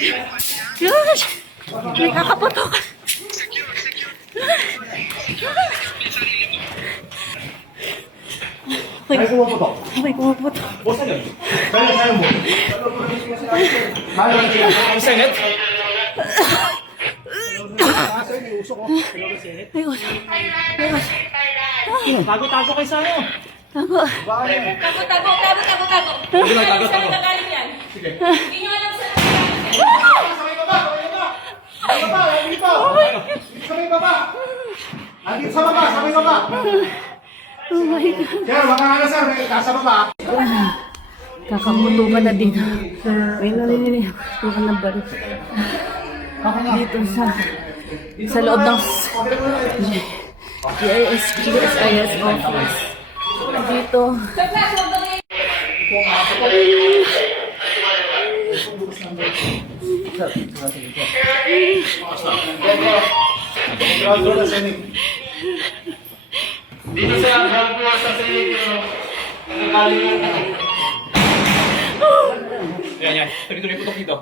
Gosh! May kakaputok. May kumaputok. May kumaputok. Kaya mo. Ang senate? May usok. May usok. Tago-tago kayo sa ano? Tago. Tago. Sige lang, tago. Saan nagaling yan? Sige. Hindi nyo alam saan nagaling. Sabay baba. Sabay baba. Andito sa baba, sabay baba. Oh my God. Sir, baka nga sir, nasa baba. Kakaputukan na din. May narinig. Putukan ng baril. Dito sa loob ng GIS office. Dito. Sa class, huwag na kayo. Dito sa hardware sa senate yung nagagaling yung ano. Yan. Tuloy-tuloy putok dito.